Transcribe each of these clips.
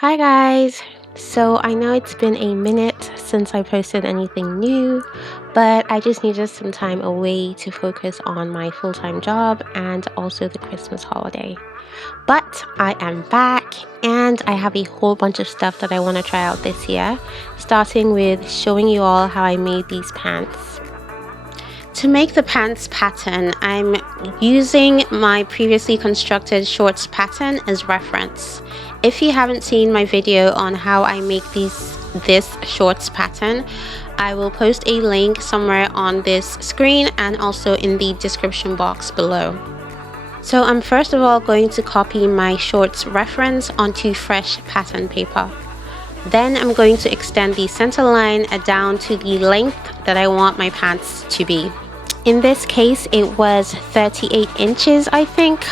Hi guys! So I know it's been a minute since I posted anything new, but I just needed some time away to focus on my full-time job and also the Christmas holiday. But I am back and I have a whole bunch of stuff that I want to try out this year, starting with showing you all how I made these pants. To make the pants pattern, I'm using my previously constructed shorts pattern as reference. If you haven't seen my video on how I make this shorts pattern, I will post a link somewhere on this screen and also in the description box below. So I'm first of all going to copy my shorts reference onto fresh pattern paper. Then I'm going to extend the center line down to the length that I want my pants to be. In this case, it was 38 inches, I think.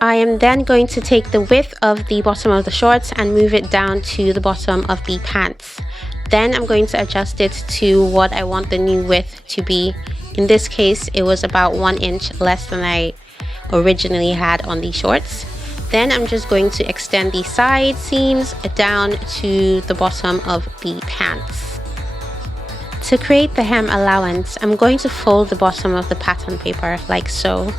I am then going to take the width of the bottom of the shorts and move it down to the bottom of the pants. Then I'm going to adjust it to what I want the new width to be. In this case, it was about 1 inch less than I originally had on the shorts. Then I'm just going to extend the side seams down to the bottom of the pants. To create the hem allowance, I'm going to fold the bottom of the pattern paper like so.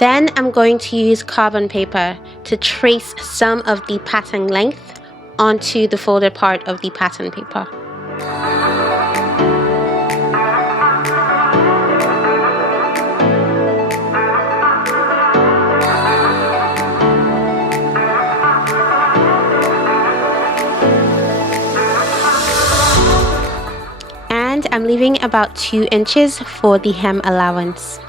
Then I'm going to use carbon paper to trace some of the pattern length onto the folded part of the pattern paper. And I'm leaving about 2 inches for the hem allowance.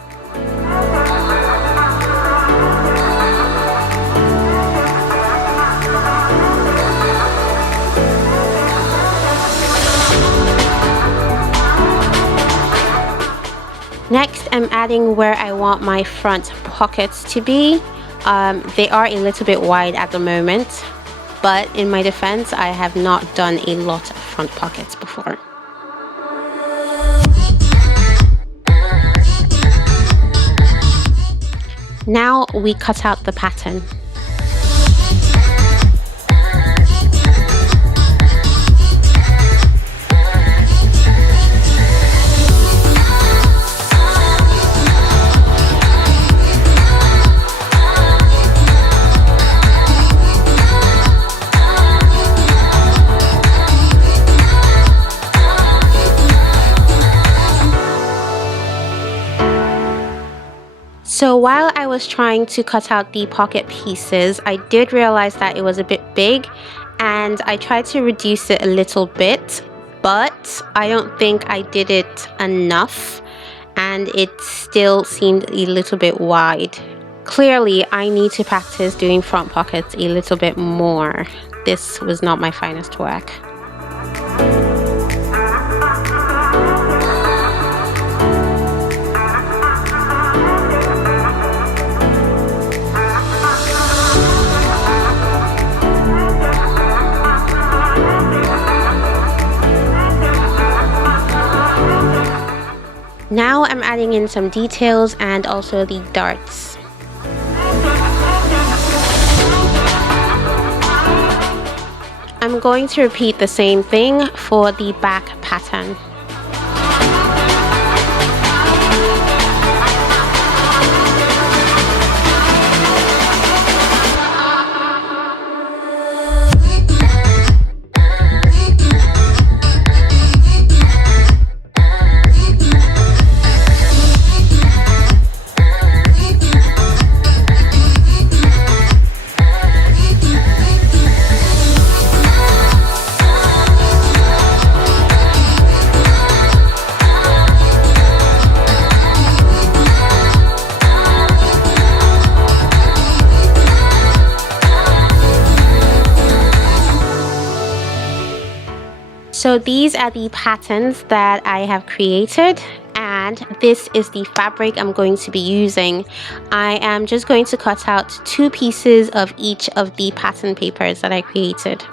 Next, I'm adding where I want my front pockets to be. They are a little bit wide at the moment, but in my defense, I have not done a lot of front pockets before. Now we cut out the pattern. So while I was trying to cut out the pocket pieces, I did realize that it was a bit big and I tried to reduce it a little bit, but I don't think I did it enough and it still seemed a little bit wide. Clearly, I need to practice doing front pockets a little bit more. This was not my finest work. Now I'm adding in some details and also the darts. I'm going to repeat the same thing for the back pattern. So these are the patterns that I have created, and this is the fabric I'm going to be using. I am just going to cut out 2 pieces of each of the pattern papers that I created.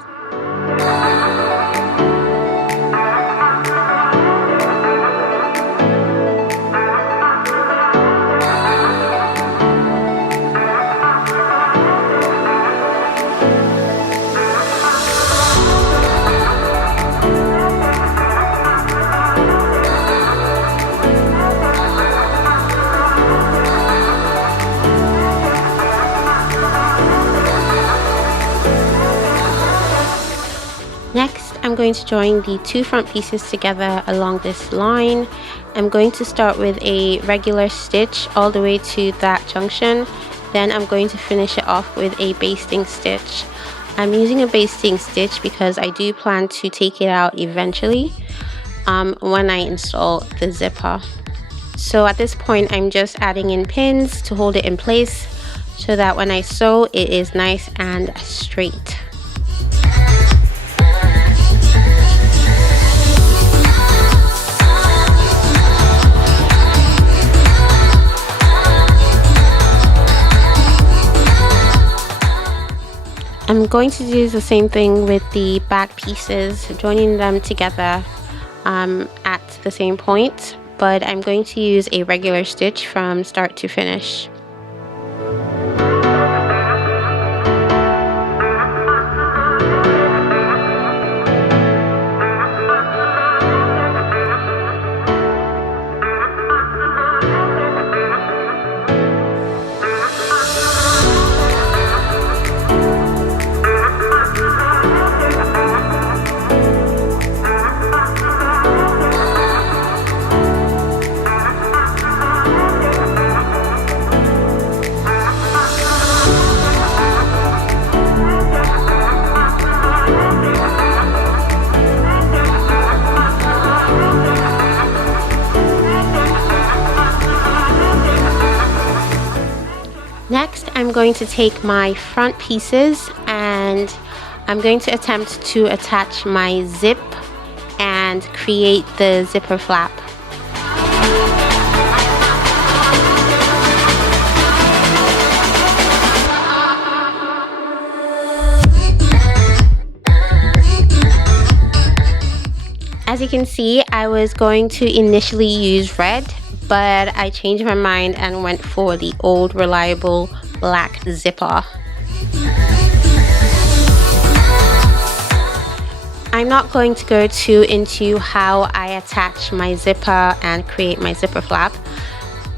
Next, I'm going to join the 2 front pieces together along this line. I'm going to start with a regular stitch all the way to that junction. Then I'm going to finish it off with a basting stitch. I'm using a basting stitch because I do plan to take it out eventually when I install the zipper. So at this point, I'm just adding in pins to hold it in place so that when I sew, it is nice and straight. I'm going to do the same thing with the back pieces, joining them together at the same point, but I'm going to use a regular stitch from start to finish. Next, I'm going to take my front pieces and I'm going to attempt to attach my zip and create the zipper flap. As you can see, I was going to initially use red, but I changed my mind and went for the old reliable black zipper. I'm not going to go too into how I attach my zipper and create my zipper flap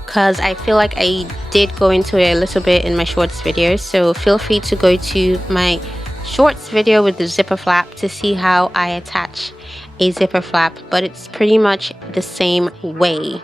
because I feel like I did go into it a little bit in my shorts video, so feel free to go to my shorts video with the zipper flap to see how I attach a zipper flap, but it's pretty much the same way.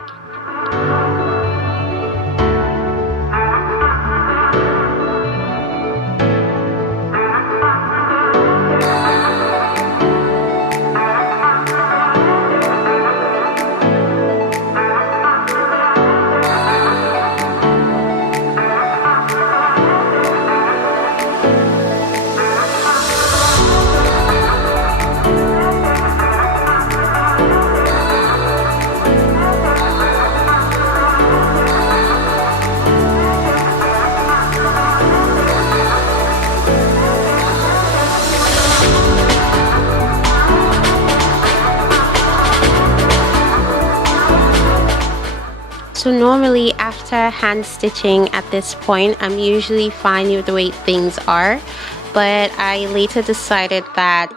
So normally after hand stitching at this point, I'm usually fine with the way things are, but I later decided that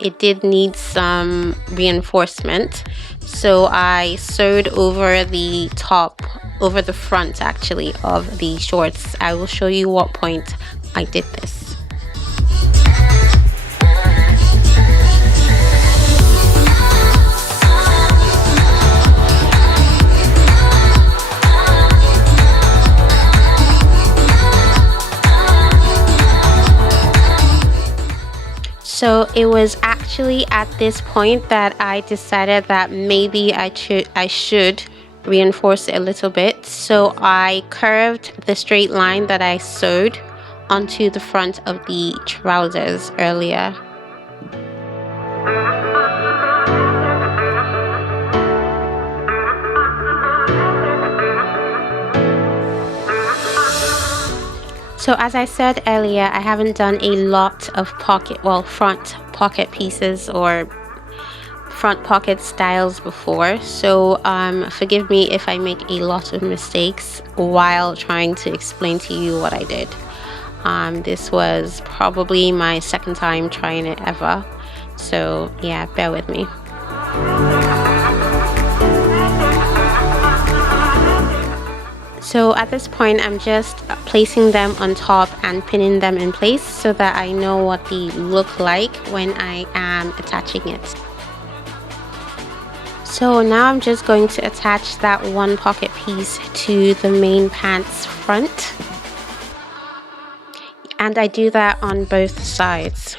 it did need some reinforcement. So I sewed over the top, over the front actually, of the shorts. I will show you what point I did this. So it was actually at this point that I decided that maybe I should reinforce it a little bit. So I curved the straight line that I sewed onto the front of the trousers earlier. So as I said earlier, I haven't done a lot of front pocket pieces or front pocket styles before, so forgive me if I make a lot of mistakes while trying to explain to you what I did. This was probably my second time trying it ever, so yeah, bear with me. So at this point, I'm just placing them on top and pinning them in place so that I know what they look like when I am attaching it. So now I'm just going to attach that one pocket piece to the main pants front, and I do that on both sides.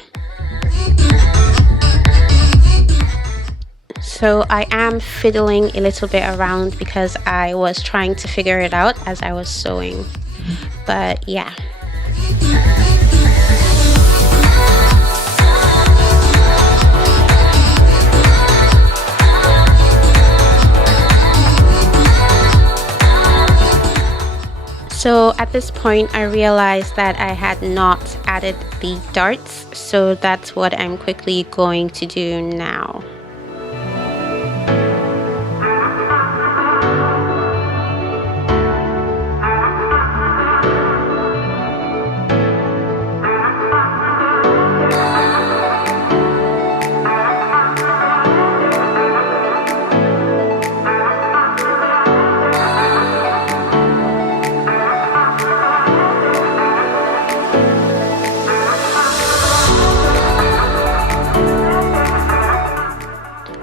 So I am fiddling a little bit around because I was trying to figure it out as I was sewing, but yeah. So at this point I realized that I had not added the darts, so that's what I'm quickly going to do now.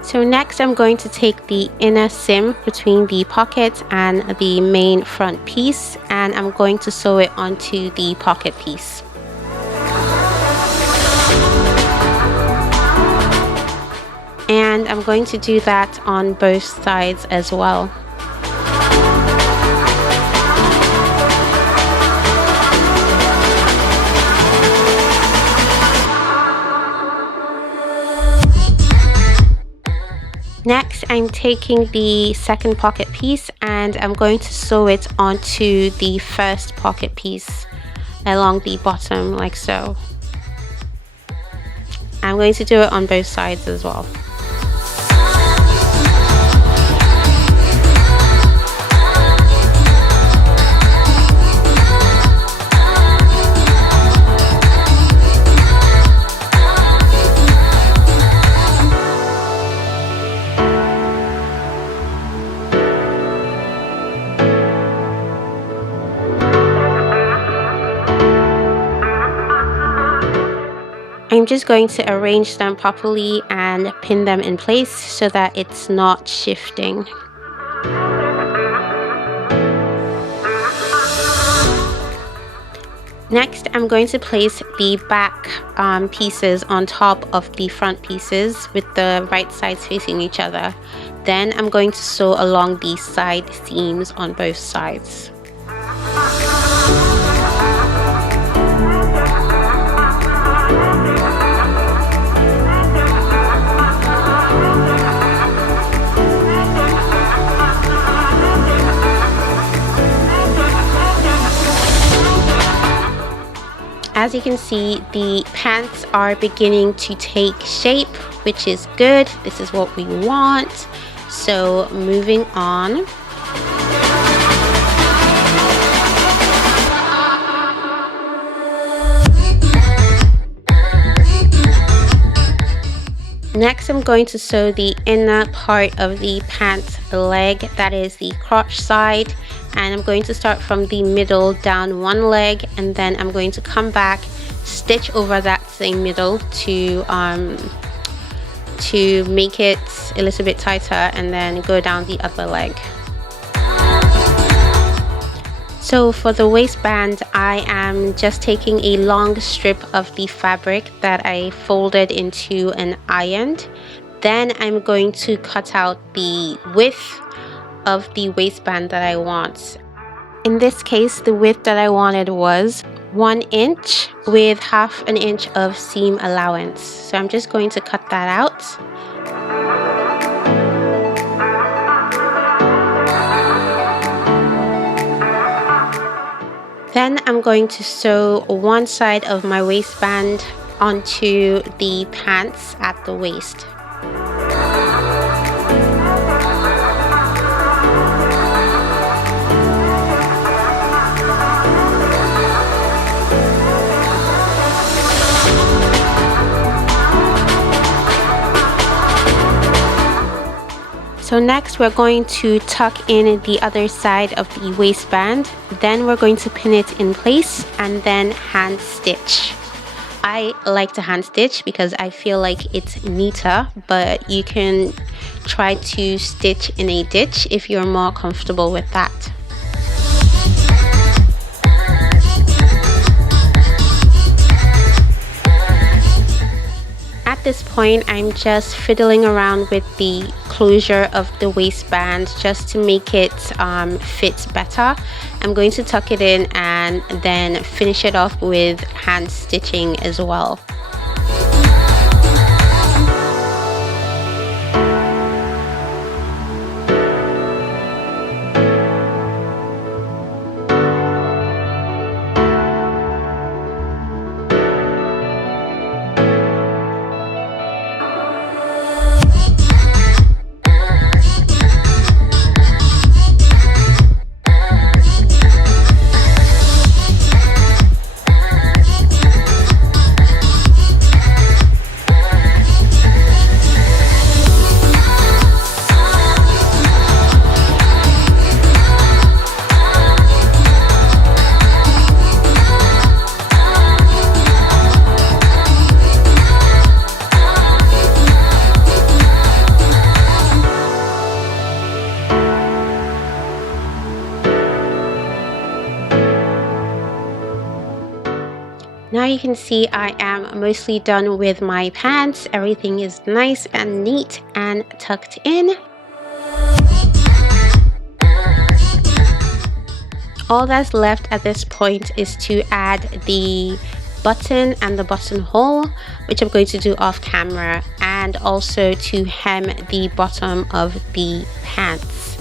So next I'm going to take the inner seam between the pocket and the main front piece, and I'm going to sew it onto the pocket piece. And I'm going to do that on both sides as well. Next, I'm taking the second pocket piece and I'm going to sew it onto the first pocket piece along the bottom, like so. I'm going to do it on both sides as well. I'm just going to arrange them properly and pin them in place so that it's not shifting. Next, I'm going to place the back pieces on top of the front pieces with the right sides facing each other. Then I'm going to sew along the side seams on both sides. As you can see, the pants are beginning to take shape, which is good. This is what we want. So moving on. Next, I'm going to sew the inner part of the pant leg, that is the crotch side, and I'm going to start from the middle down one leg, and then I'm going to come back, stitch over that same middle to make it a little bit tighter, and then go down the other leg. So for the waistband, I am just taking a long strip of the fabric that I folded into an ironed. Then I'm going to cut out the width of the waistband that I want. In this case, the width that I wanted was 1 inch with 1/2 inch of seam allowance. So I'm just going to cut that out. Then I'm going to sew one side of my waistband onto the pants at the waist. So next we're going to tuck in the other side of the waistband, then we're going to pin it in place and then hand stitch. I like to hand stitch because I feel like it's neater, but you can try to stitch in a ditch if you're more comfortable with that. At this point, I'm just fiddling around with the closure of the waistband just to make it fit better. I'm going to tuck it in and then finish it off with hand stitching as well. Now you can see I am mostly done with my pants. Everything is nice and neat and tucked in. All that's left at this point is to add the button and the buttonhole, which I'm going to do off camera, and also to hem the bottom of the pants.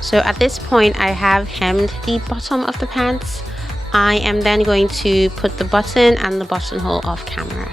So at this point I have hemmed the bottom of the pants. I am then going to put the button and the buttonhole off camera.